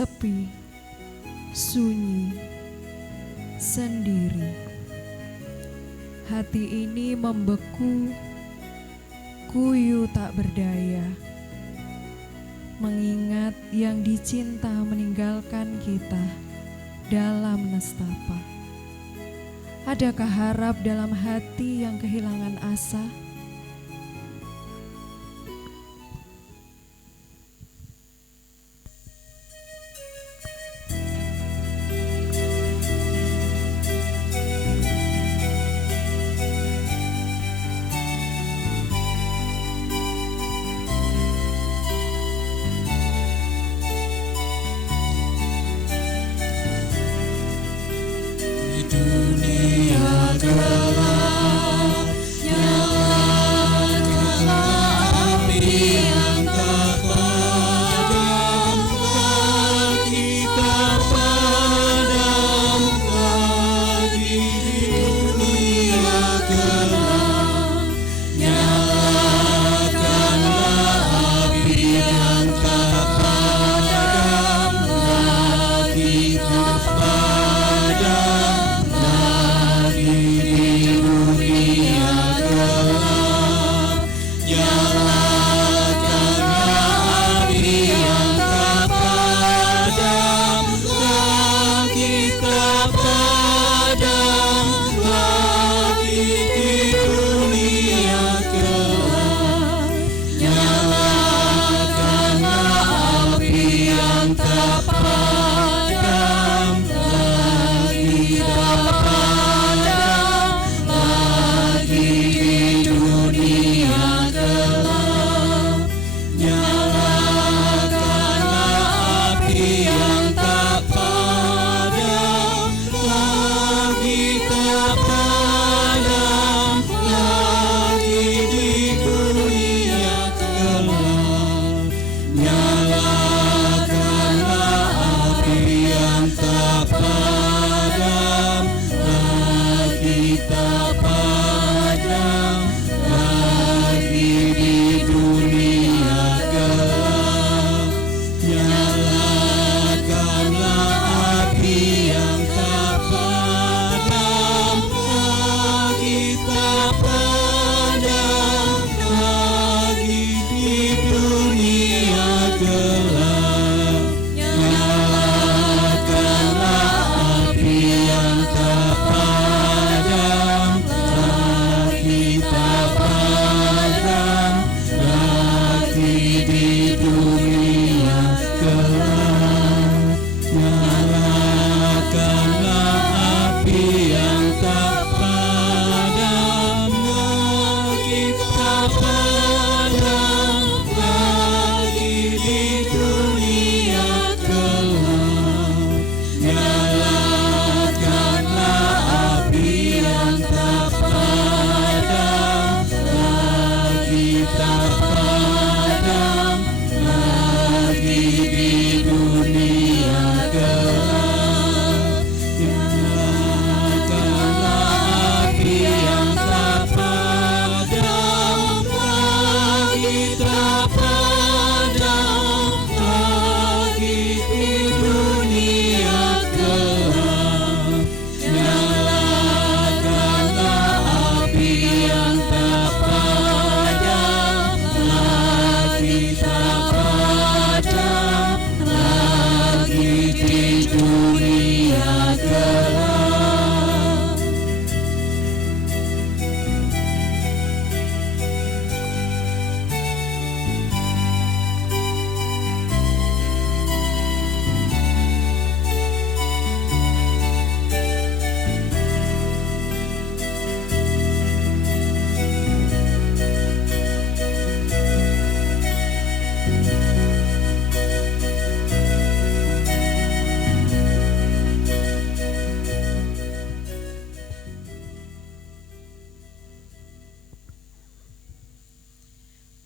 sepi, sunyi, sendiri. Hati ini membeku, kuyu tak berdaya, mengingat yang dicinta meninggalkan kita dalam nestapa. Adakah harap dalam hati yang kehilangan asa? Dunia gelap, nyalakanlah api yang tak padam, kita padam lagi. Dunia gelap, nyalakanlah api yang tak padam lagi, tak padam.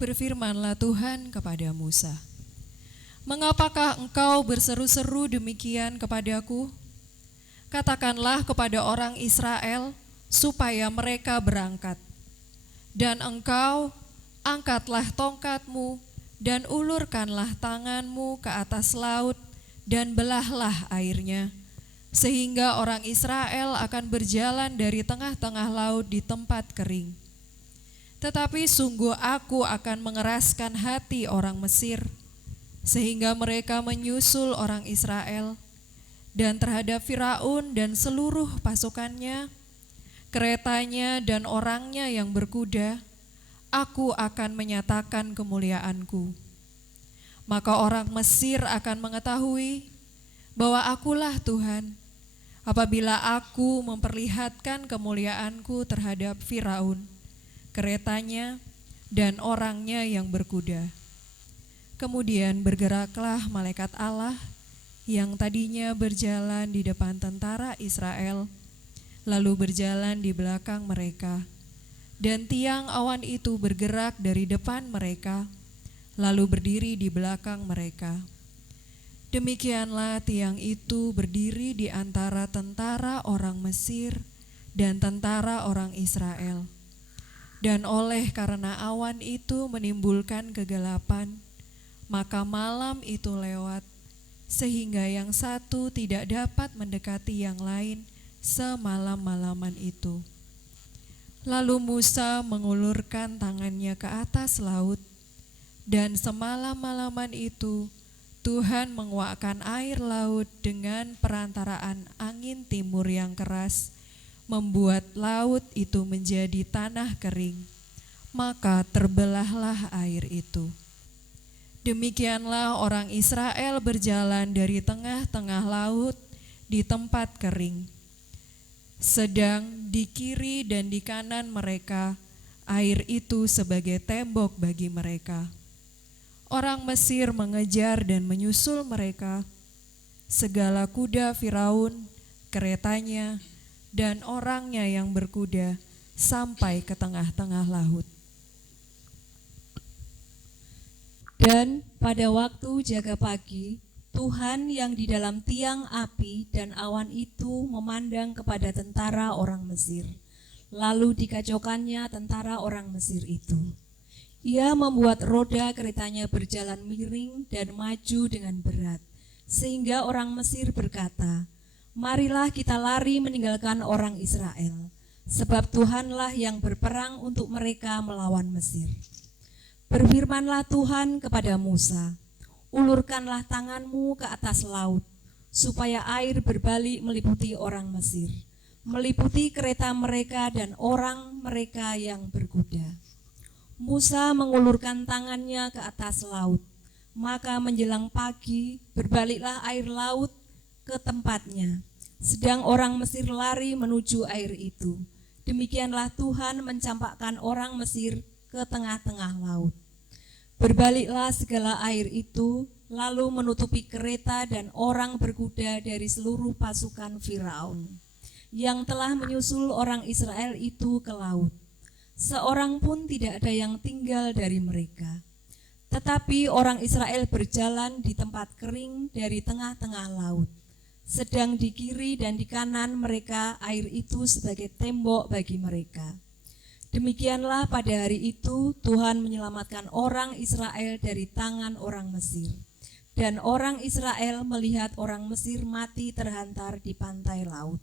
Berfirmanlah Tuhan kepada Musa, "Mengapakah engkau berseru-seru demikian kepadaku? Katakanlah kepada orang Israel supaya mereka berangkat. Dan engkau angkatlah tongkatmu dan ulurkanlah tanganmu ke atas laut dan belahlah airnya, sehingga orang Israel akan berjalan dari tengah-tengah laut di tempat kering. Tetapi sungguh aku akan mengeraskan hati orang Mesir, sehingga mereka menyusul orang Israel, dan terhadap Firaun dan seluruh pasukannya, keretanya dan orangnya yang berkuda, aku akan menyatakan kemuliaanku. Maka orang Mesir akan mengetahui bahwa akulah Tuhan, apabila aku memperlihatkan kemuliaanku terhadap Firaun, keretanya, dan orangnya yang berkuda. Kemudian bergeraklah malaikat Allah yang tadinya berjalan di depan tentara Israel, lalu berjalan di belakang mereka, dan tiang awan itu bergerak dari depan mereka, lalu berdiri di belakang mereka. Demikianlah tiang itu berdiri di antara tentara orang Mesir dan tentara orang Israel. Dan oleh karena awan itu menimbulkan kegelapan, maka malam itu lewat, sehingga yang satu tidak dapat mendekati yang lain semalam-malaman itu. Lalu Musa mengulurkan tangannya ke atas laut, dan semalam-malaman itu Tuhan menguakkan air laut dengan perantaraan angin timur yang keras, membuat laut itu menjadi tanah kering, maka terbelahlah air itu. Demikianlah orang Israel berjalan dari tengah-tengah laut di tempat kering. Sedang di kiri dan di kanan mereka, air itu sebagai tembok bagi mereka. Orang Mesir mengejar dan menyusul mereka, segala kuda Firaun, keretanya, dan orangnya yang berkuda sampai ke tengah-tengah laut. Dan pada waktu jaga pagi, Tuhan yang di dalam tiang api dan awan itu memandang kepada tentara orang Mesir, lalu dikacaukannya tentara orang Mesir itu. Ia membuat roda keretanya berjalan miring dan maju dengan berat, sehingga orang Mesir berkata, "Marilah kita lari meninggalkan orang Israel, sebab Tuhanlah yang berperang untuk mereka melawan Mesir." Berfirmanlah Tuhan kepada Musa, "Ulurkanlah tanganmu ke atas laut, supaya air berbalik meliputi orang Mesir, meliputi kereta mereka dan orang mereka yang berkuda." Musa mengulurkan tangannya ke atas laut, maka menjelang pagi berbaliklah air laut ke tempatnya, sedang orang Mesir lari menuju air itu. Demikianlah Tuhan mencampakkan orang Mesir ke tengah-tengah laut. Berbaliklah segala air itu, lalu menutupi kereta dan orang berkuda dari seluruh pasukan Firaun, yang telah menyusul orang Israel itu ke laut. Seorang pun tidak ada yang tinggal dari mereka. Tetapi orang Israel berjalan di tempat kering dari tengah-tengah laut. Sedang di kiri dan di kanan mereka air itu sebagai tembok bagi mereka. Demikianlah pada hari itu Tuhan menyelamatkan orang Israel dari tangan orang Mesir. Dan orang Israel melihat orang Mesir mati terhantar di pantai laut.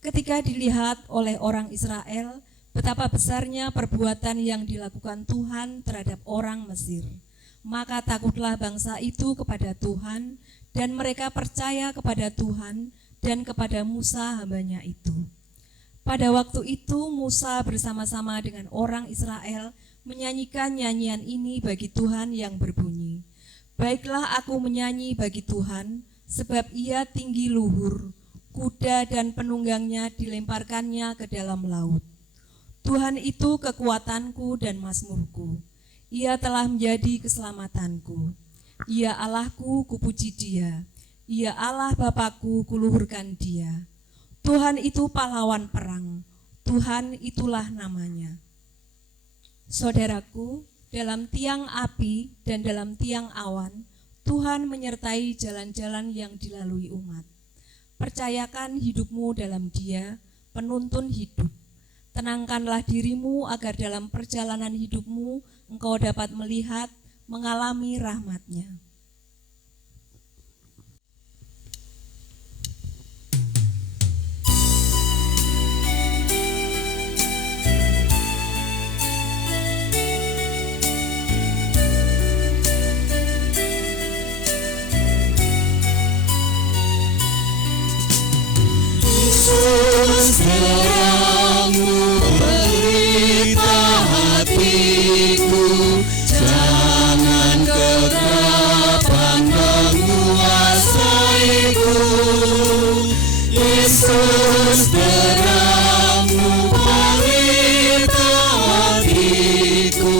Ketika dilihat oleh orang Israel betapa besarnya perbuatan yang dilakukan Tuhan terhadap orang Mesir, maka takutlah bangsa itu kepada Tuhan, dan mereka percaya kepada Tuhan dan kepada Musa hambanya itu. Pada waktu itu Musa bersama-sama dengan orang Israel menyanyikan nyanyian ini bagi Tuhan yang berbunyi, "Baiklah aku menyanyi bagi Tuhan, sebab ia tinggi luhur, kuda dan penunggangnya dilemparkannya ke dalam laut. Tuhan itu kekuatanku dan mazmurku. Ia telah menjadi keselamatanku. Ia Allahku, kupuji Dia. Ia Allah Bapakku, kuluhurkan Dia. Tuhan itu pahlawan perang. Tuhan itulah namanya." Saudaraku, dalam tiang api dan dalam tiang awan, Tuhan menyertai jalan-jalan yang dilalui umat. Percayakan hidupmu dalam Dia, penuntun hidup. Tenangkanlah dirimu agar dalam perjalanan hidupmu engkau dapat melihat, mengalami rahmat-Nya. Yesus terangmu, pelita hatiku, jangan kegelapan menguasaiku. Yesus terangmu, pelita hatiku,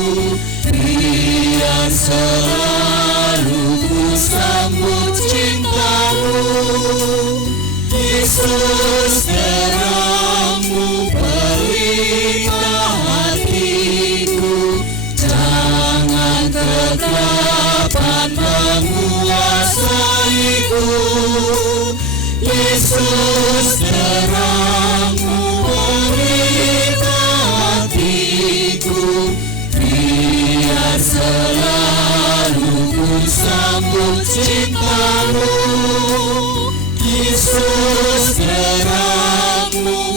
biar selalu ku sambut cintamu. Yesus terangmu, pelita hatiku, jangan kegelapan menguasaiku. Yesus terangmu, pelita hatiku, biar selalu ku sambut cintamu. Yesus terangmu,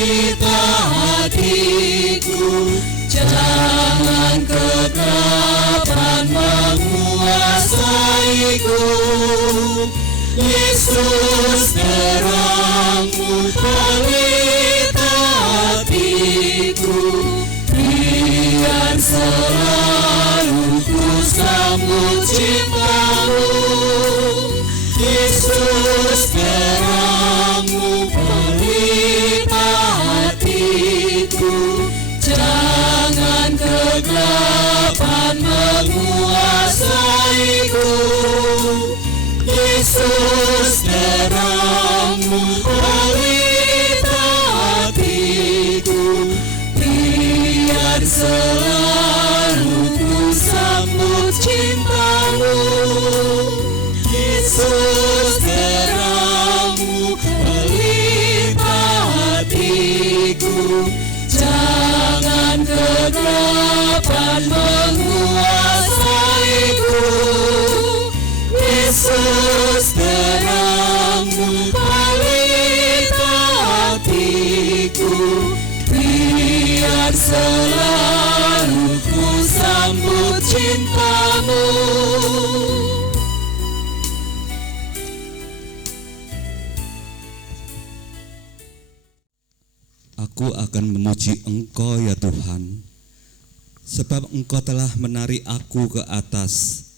pelita hatiku, jangan kegelapan menguasaiku. Yesus terangmu, pelita hatiku, biar selalu ku sambut cintamu. Yesus terangmu, pelita hatiku, jangan kegelapan menguasaiku. Yesus terangmu, pelita hatiku, biar selalu ku sambut cintamu. Yesus terangmu, pelita hatiku, jangan kegelapan menguasaiku. Yesus terangmu, pelita hatiku, biar selalu ku sambut cintamu. Aku akan memuji Engkau ya Tuhan, sebab Engkau telah menarik aku ke atas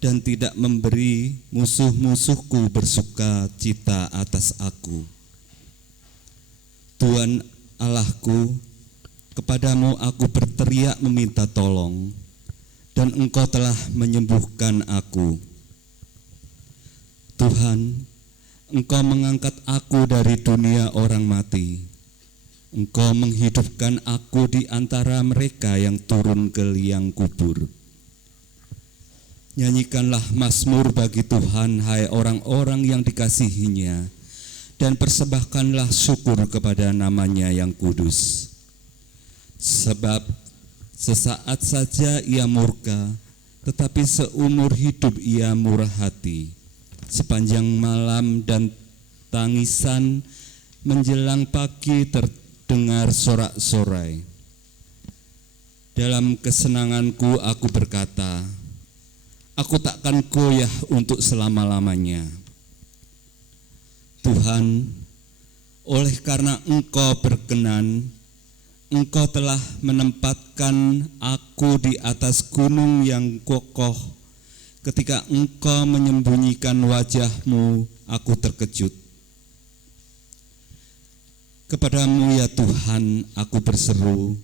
dan tidak memberi musuh-musuhku bersuka cita atas aku. Tuhan Allahku, kepadamu aku berteriak meminta tolong, dan Engkau telah menyembuhkan aku. Tuhan, Engkau mengangkat aku dari dunia orang mati. Engkau menghidupkan aku di antara mereka yang turun ke liang kubur. Nyanyikanlah mazmur bagi Tuhan, hai orang-orang yang dikasihinya, dan persembahkanlah syukur kepada namanya yang kudus. Sebab sesaat saja ia murka, tetapi seumur hidup ia murah hati. Sepanjang malam dan tangisan menjelang pagi terdengar sorak-sorai. Dalam kesenanganku aku berkata, aku takkan goyah untuk selama-lamanya. Tuhan, oleh karena Engkau berkenan, Engkau telah menempatkan aku di atas gunung yang kokoh. Ketika Engkau menyembunyikan wajah-Mu, aku terkejut. Kepadamu ya Tuhan, aku berseru,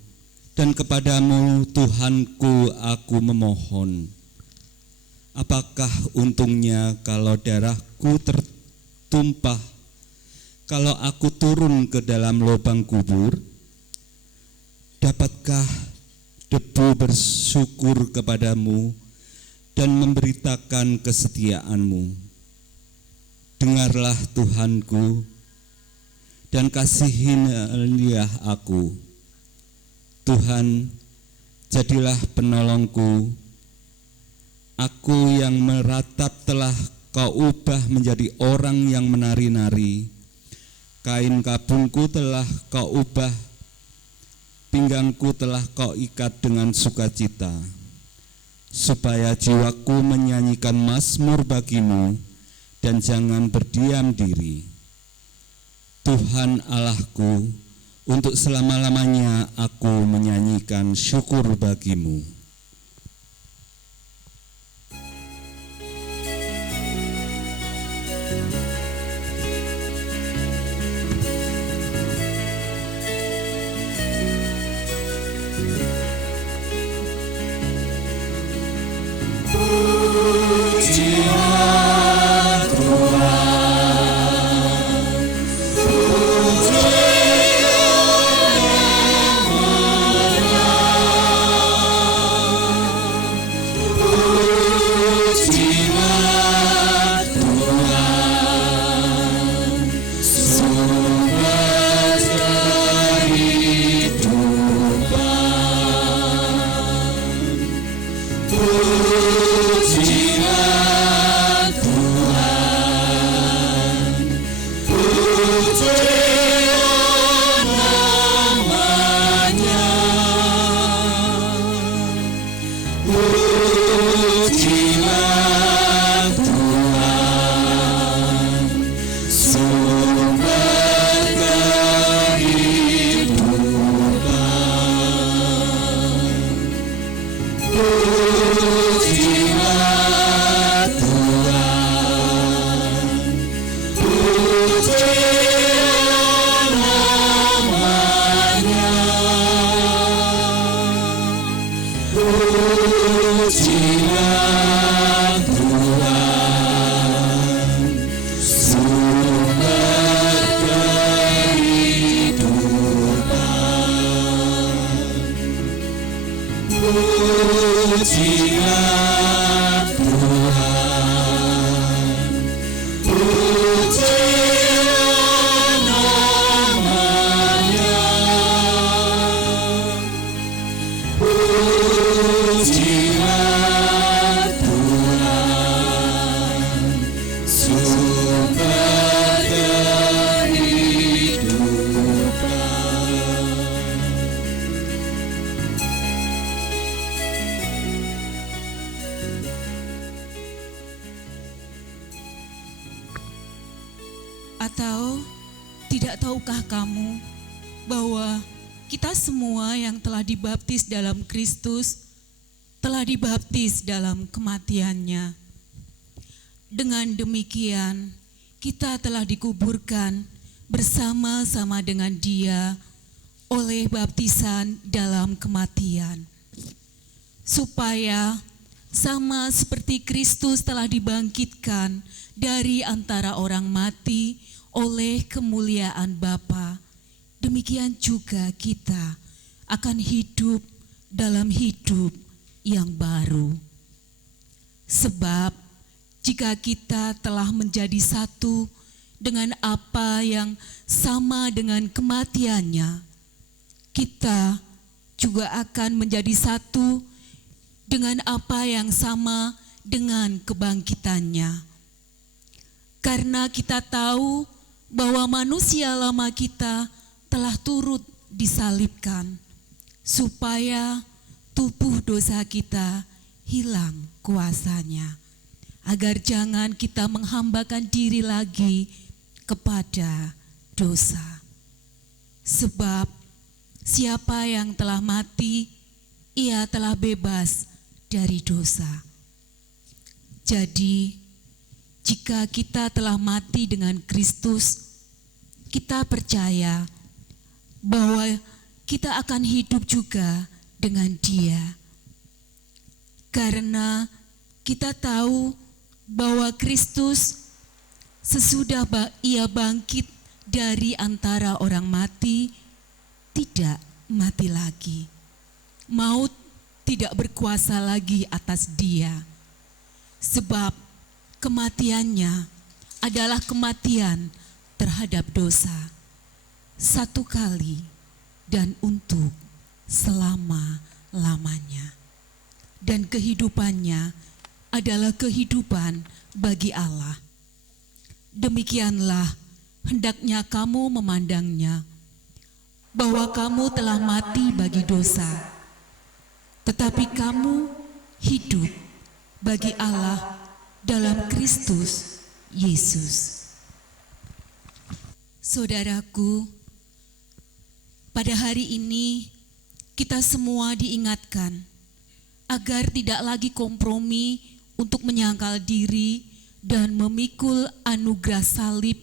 dan kepadamu Tuhanku aku memohon. Apakah untungnya kalau darahku tertumpah, kalau aku turun ke dalam lubang kubur? Dapatkah debu bersyukur kepadamu dan memberitakan kesetiaan-Mu? Dengarlah Tuhanku, dan kasihilah aku. Tuhan, jadilah penolongku. Aku yang meratap telah Kau ubah menjadi orang yang menari-nari. Kain kabungku telah Kau ubah, pinggangku telah Kau ikat dengan sukacita, supaya jiwaku menyanyikan mazmur bagi-Mu dan jangan berdiam diri. Tuhan Allahku, untuk selama-lamanya aku menyanyikan syukur bagimu. Atau tidak tahukah kamu bahwa kita semua yang telah dibaptis dalam Kristus telah dibaptis dalam kematiannya. Dengan demikian, kita telah dikuburkan bersama-sama dengan Dia oleh baptisan dalam kematian, supaya sama seperti Kristus telah dibangkitkan dari antara orang mati oleh kemuliaan Bapa, demikian juga kita akan hidup dalam hidup yang baru. Sebab jika kita telah menjadi satu dengan apa yang sama dengan kematiannya, kita juga akan menjadi satu dengan apa yang sama dengan kebangkitannya. Karena kita tahu bahwa manusia lama kita telah turut disalibkan, supaya tubuh dosa kita hilang kuasanya, agar jangan kita menghambakan diri lagi kepada dosa. Sebab siapa yang telah mati, ia telah bebas dari dosa. Jadi, jika kita telah mati dengan Kristus, kita percaya bahwa kita akan hidup juga dengan Dia. Karena kita tahu bahwa Kristus sesudah Ia bangkit dari antara orang mati, tidak mati lagi. Maut tidak berkuasa lagi atas Dia. Sebab kematiannya adalah kematian terhadap dosa, satu kali dan untuk selama-lamanya. Dan kehidupannya adalah kehidupan bagi Allah. Demikianlah hendaknya kamu memandangnya, bahwa kamu telah mati bagi dosa, tetapi kamu hidup bagi Allah dalam Kristus Yesus. Saudaraku, pada hari ini kita semua diingatkan agar tidak lagi kompromi untuk menyangkal diri dan memikul anugerah salib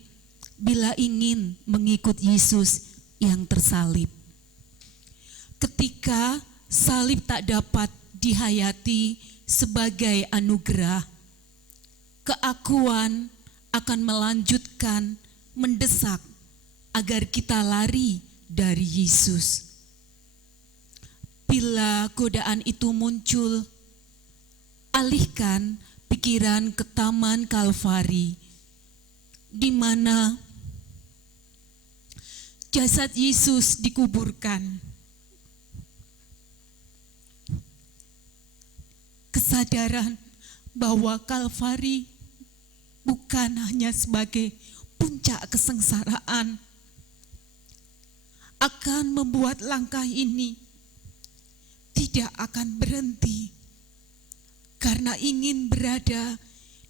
bila ingin mengikut Yesus yang tersalib. Ketika salib tak dapat dihayati sebagai anugerah, keakuan akan melanjutkan mendesak agar kita lari dari Yesus. Bila godaan itu muncul, alihkan pikiran ke Taman Kalvari, di mana jasad Yesus dikuburkan. Kesadaran bahwa Kalvari bukan hanya sebagai puncak kesengsaraan akan membuat langkah ini tidak akan berhenti, karena ingin berada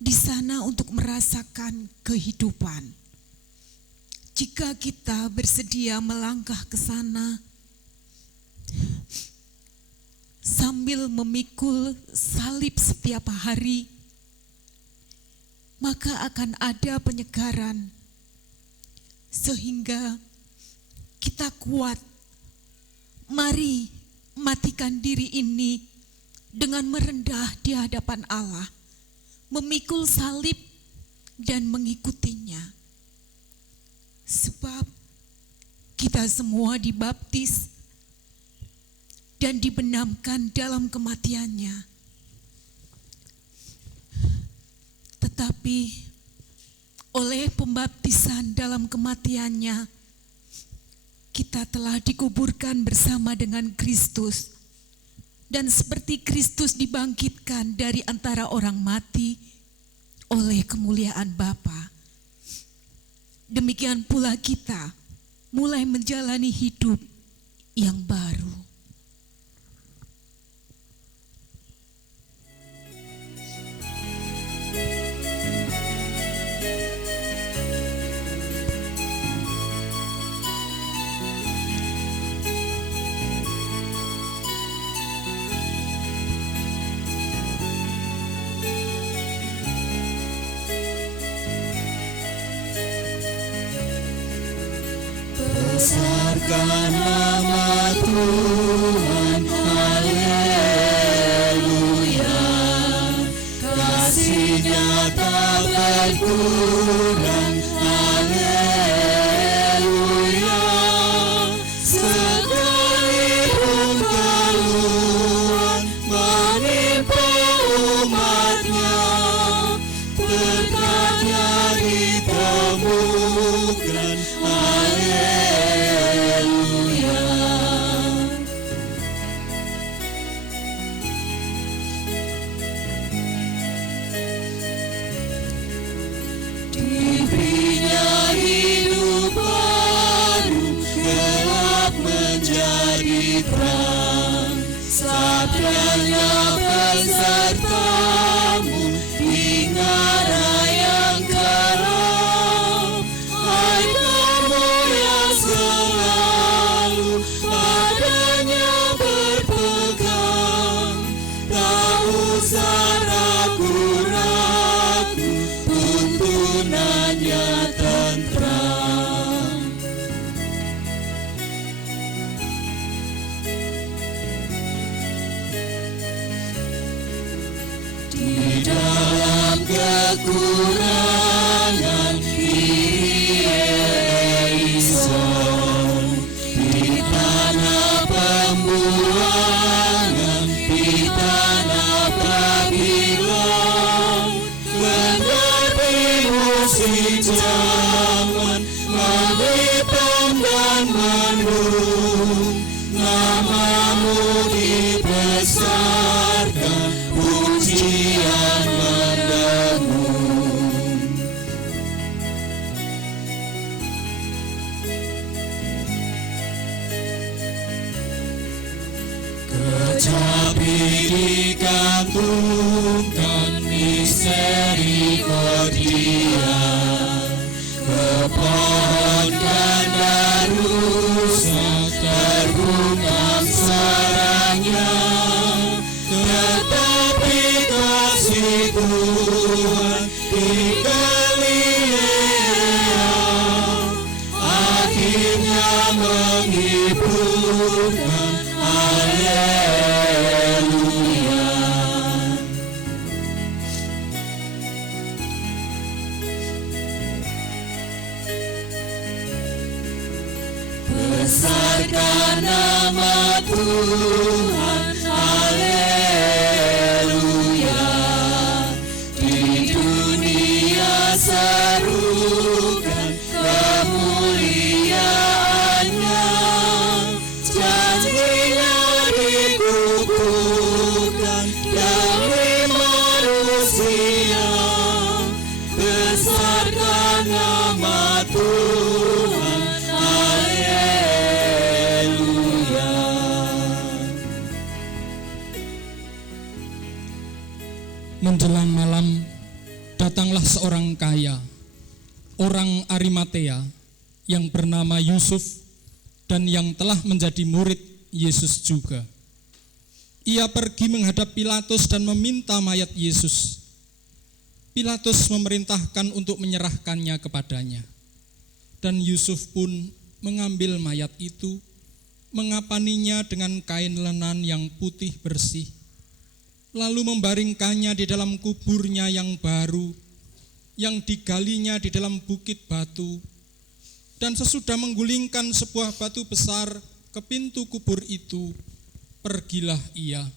di sana untuk merasakan kehidupan. Jika kita bersedia melangkah ke sana sambil memikul salib setiap hari, maka akan ada penyegaran sehingga kita kuat. Mari matikan diri ini dengan merendah di hadapan Allah, memikul salib dan mengikutinya. Sebab kita semua dibaptis dan dibenamkan dalam kematiannya. Tetapi oleh pembaptisan dalam kematiannya, kita telah dikuburkan bersama dengan Kristus. Dan seperti Kristus dibangkitkan dari antara orang mati oleh kemuliaan Bapa, demikian pula kita mulai menjalani hidup yang baru. Besarkan nama Tuhan, haleluya. Kasih-Nya tak berkurang, haleluya. Sekalipun keluhan menimpa umat-Nya, berkat-Nya ditemukan, haleluya. Diberinya hidup baru, gelap menjadi terang. Sabdanya besertamu hingga yang gelap. Hai kamu yang selalu padanya berpegang, tak usah ragu-ragu, tuntunannya tentram. Di dalam kekurangan diri Elison, di tanah pembuangan, di tanah Babilon, menepi musim zaman, menghitam dan mendung, namamu dibesarkan, pujian mendengung. Kecapi digantungkan misericordia, ke pohon akhirnya menghiburkan. Haleluya. Besarkan nama Tuhan. Haleluya. Di dunia serukan kemuliaannya, janjinya dikukuhkan demi manusia. Besarkan nama Tuhan. Haleluya. Menjelang malam, datanglah seorang kaya, orang Arimatea, yang bernama Yusuf dan yang telah menjadi murid Yesus juga. Ia pergi menghadap Pilatus dan meminta mayat Yesus. Pilatus memerintahkan untuk menyerahkannya kepadanya. Dan Yusuf pun mengambil mayat itu, mengapaninya dengan kain lenan yang putih bersih, lalu membaringkannya di dalam kuburnya yang baru, yang digalinya di dalam bukit batu. Dan sesudah menggulingkan sebuah batu besar ke pintu kubur itu, pergilah ia.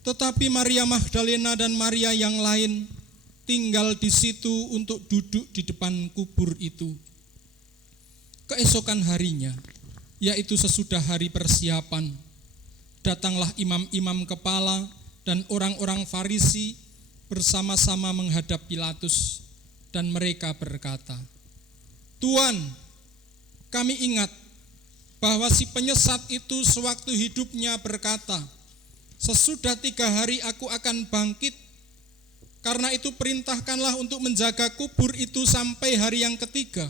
Tetapi Maria Magdalena dan Maria yang lain tinggal di situ untuk duduk di depan kubur itu. Keesokan harinya, yaitu sesudah hari persiapan, datanglah imam-imam kepala dan orang-orang Farisi bersama-sama menghadap Pilatus, dan mereka berkata, "Tuan, kami ingat bahwa si penyesat itu sewaktu hidupnya berkata, 'Sesudah 3 hari aku akan bangkit.' Karena itu perintahkanlah untuk menjaga kubur itu sampai hari yang ketiga.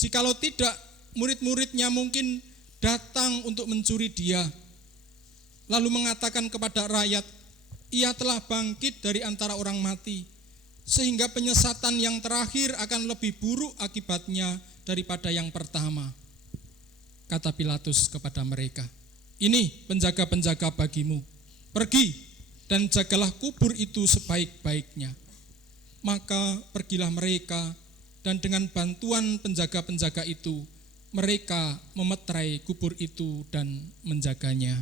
Jikalau tidak, murid-muridnya mungkin datang untuk mencuri dia, lalu mengatakan kepada rakyat, 'Ia telah bangkit dari antara orang mati,' sehingga penyesatan yang terakhir akan lebih buruk akibatnya daripada yang pertama." Kata Pilatus kepada mereka, "Ini penjaga-penjaga bagimu, pergi dan jagalah kubur itu sebaik-baiknya." Maka pergilah mereka, dan dengan bantuan penjaga-penjaga itu, mereka memeterai kubur itu dan menjaganya.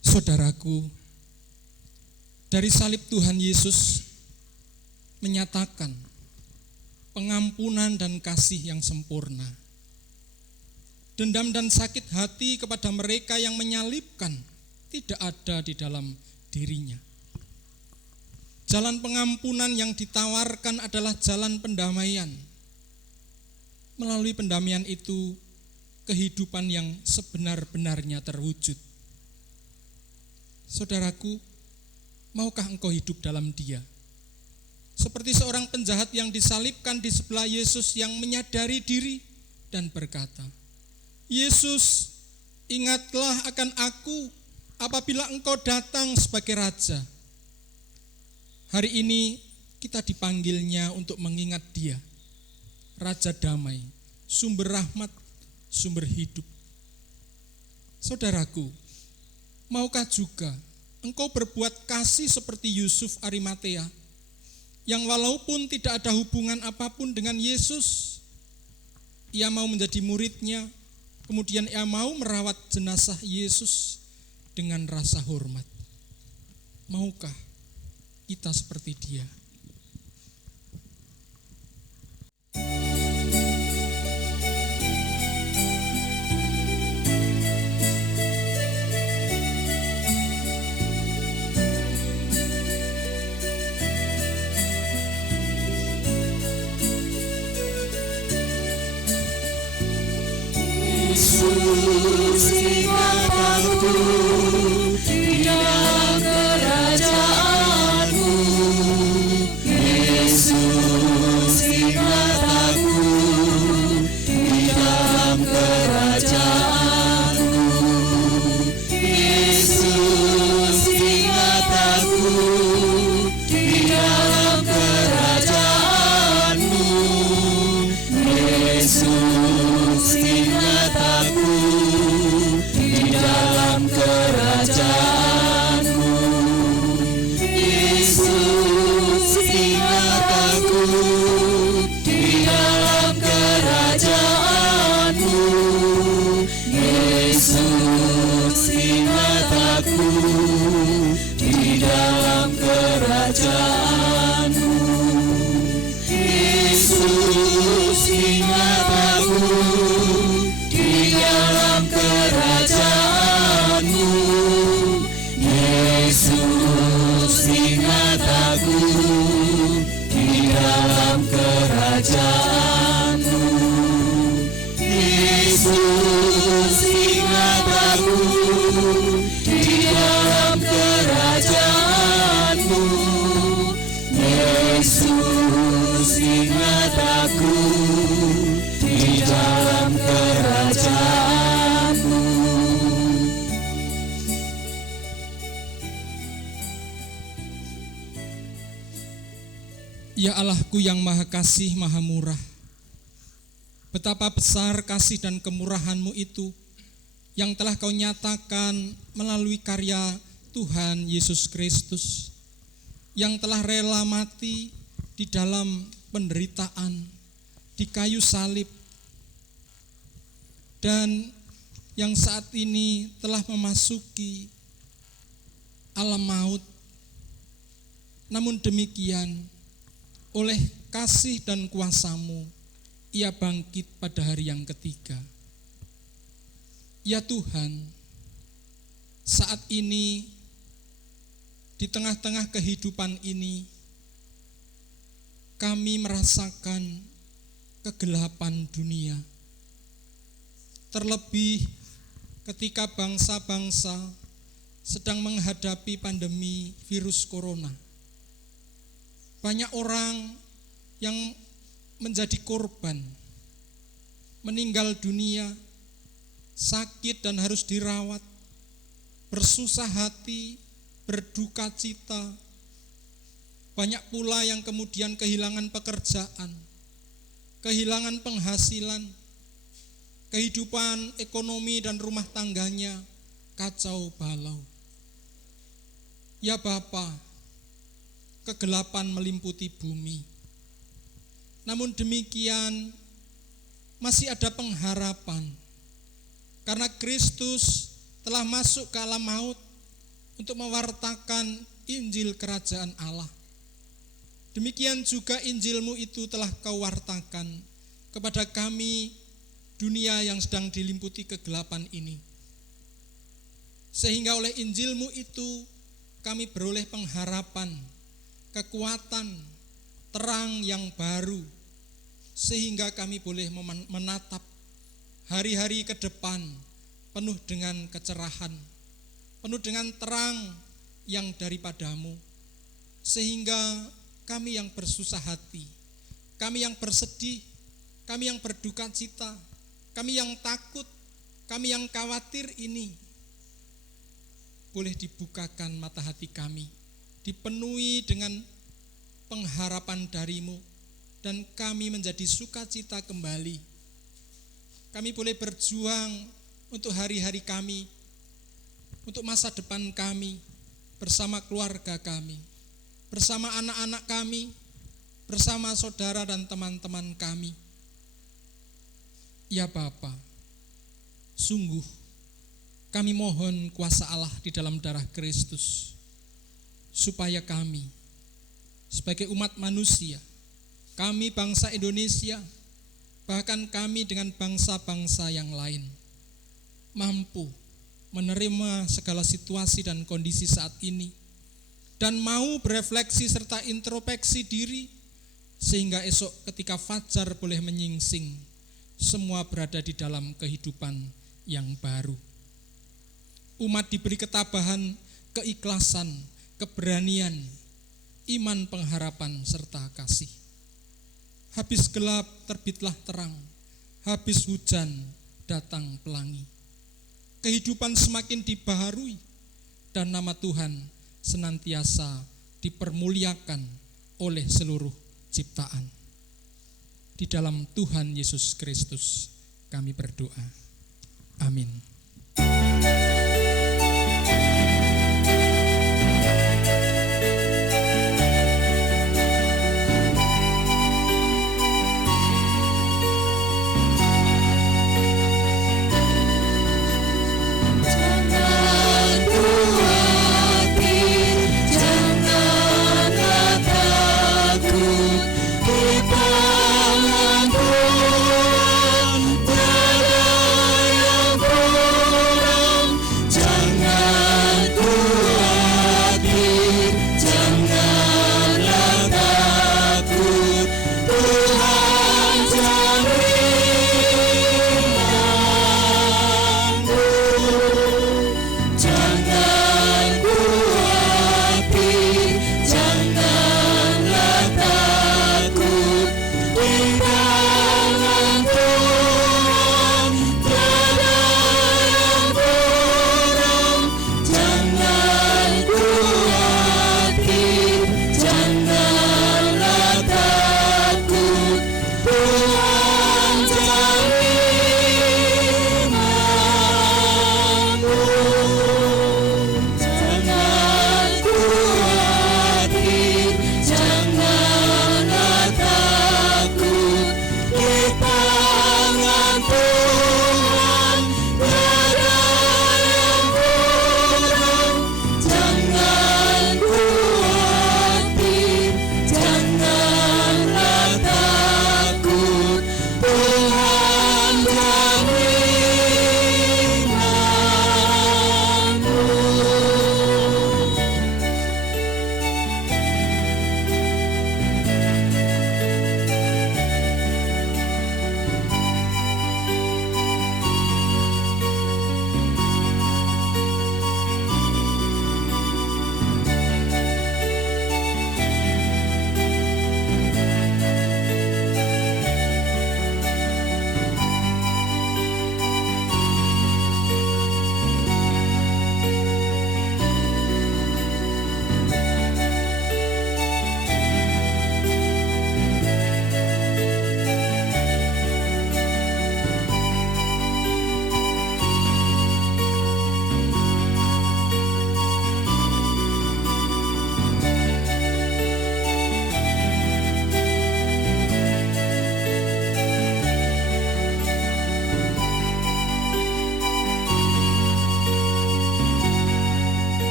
Saudaraku, dari salib Tuhan Yesus menyatakan pengampunan dan kasih yang sempurna. Dendam dan sakit hati kepada mereka yang menyalibkan tidak ada di dalam dirinya. Jalan pengampunan yang ditawarkan adalah jalan pendamaian. Melalui pendamaian itu, kehidupan yang sebenar-benarnya terwujud. Saudaraku, maukah engkau hidup dalam Dia? Seperti seorang penjahat yang disalibkan di sebelah Yesus yang menyadari diri dan berkata, "Yesus, ingatlah akan aku apabila engkau datang sebagai Raja." Hari ini kita dipanggilnya untuk mengingat Dia, Raja damai, sumber rahmat, sumber hidup. Saudaraku, maukah juga engkau berbuat kasih seperti Yusuf Arimatea, yang walaupun tidak ada hubungan apapun dengan Yesus, ia mau menjadi muridnya, kemudian ia mau merawat jenazah Yesus dengan rasa hormat. Maukah kita seperti Dia? Yesus, ingataku di dalam kerajaanmu. Yesus, ingataku di dalam kerajaanmu. Yesus, ingataku di dalam kerajaanmu. kerajaanmu. Yesus, ingat aku di dalam kerajaanmu. Yesus, ingat aku di dalam kerajaanmu. Yesus, ingat aku di dalam kerajaanmu. Yesus, ingat aku di dalam kerajaanmu. Ya Allahku yang maha kasih, maha murah, betapa besar kasih dan kemurahan-Mu itu yang telah Kau nyatakan melalui karya Tuhan Yesus Kristus, yang telah rela mati di dalam penderitaan di kayu salib, dan yang saat ini telah memasuki alam maut. Namun demikian, oleh kasih dan kuasa-Mu, Ia bangkit pada hari yang ketiga. Ya Tuhan, saat ini di tengah-tengah kehidupan ini, kami merasakan kegelapan dunia. Terlebih ketika bangsa-bangsa sedang menghadapi pandemi virus corona. Banyak orang yang menjadi korban, meninggal dunia, sakit dan harus dirawat, bersusah hati, berduka cita. Banyak pula yang kemudian kehilangan pekerjaan, kehilangan penghasilan, kehidupan ekonomi dan rumah tangganya kacau balau. Ya Bapa, kegelapan melimputi bumi. Namun demikian, masih ada pengharapan, karena Kristus telah masuk ke alam maut untuk mewartakan Injil Kerajaan Allah. Demikian juga Injil-Mu itu telah Kau wartakan kepada kami, dunia yang sedang dilimputi kegelapan ini. Sehingga oleh Injil-Mu itu kami beroleh pengharapan, kekuatan, terang yang baru, sehingga kami boleh menatap hari-hari ke depan penuh dengan kecerahan, penuh dengan terang yang daripada-Mu, sehingga kami yang bersusah hati, kami yang bersedih, kami yang berduka cita, kami yang takut, kami yang khawatir ini, boleh dibukakan mata hati kami, dipenuhi dengan pengharapan dari-Mu, dan kami menjadi sukacita kembali. Kami boleh berjuang untuk hari-hari kami, untuk masa depan kami, bersama keluarga kami, bersama anak-anak kami, bersama saudara dan teman-teman kami. Ya Bapa, sungguh kami mohon kuasa Allah di dalam darah Kristus, supaya kami sebagai umat manusia, kami bangsa Indonesia, bahkan kami dengan bangsa-bangsa yang lain, mampu menerima segala situasi dan kondisi saat ini, dan mau berefleksi serta introspeksi diri, sehingga esok ketika fajar boleh menyingsing, semua berada di dalam kehidupan yang baru. Umat diberi ketabahan, keikhlasan, keberanian, iman, pengharapan, serta kasih. Habis gelap terbitlah terang, habis hujan datang pelangi. Kehidupan semakin dibaharui, dan nama Tuhan senantiasa dipermuliakan oleh seluruh ciptaan. Di dalam Tuhan Yesus Kristus kami berdoa. Amin. Jangan khawatir, jangan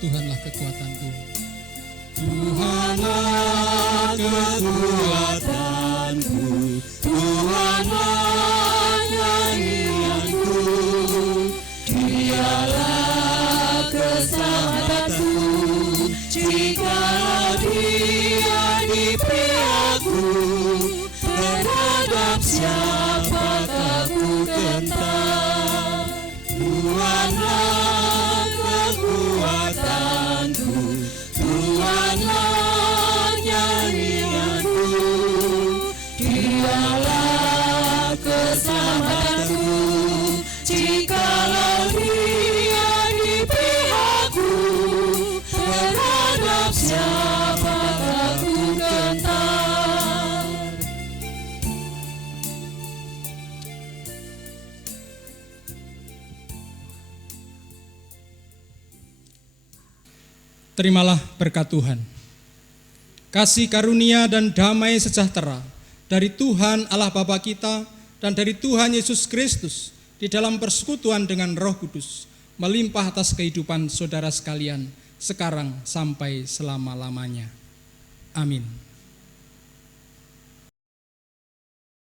Tuhanlah kekuatanku. Tuhanlah kekuatanku, Tuhanlah nyanyianku, Dialah keselamatanku, jikalau Dia di pihakku, terhadap siapakah ku gentar. Tuhanlah kekuatanku, Tuhanlah nyanyianku, Dialah keselamatanku, jikalau Dia di pihakku, terhadap siapakah ku gentar. Terimalah berkat Tuhan. Kasih karunia dan damai sejahtera dari Tuhan Allah Bapa kita dan dari Tuhan Yesus Kristus di dalam persekutuan dengan Roh Kudus melimpah atas kehidupan saudara sekalian sekarang sampai selama-lamanya. Amin.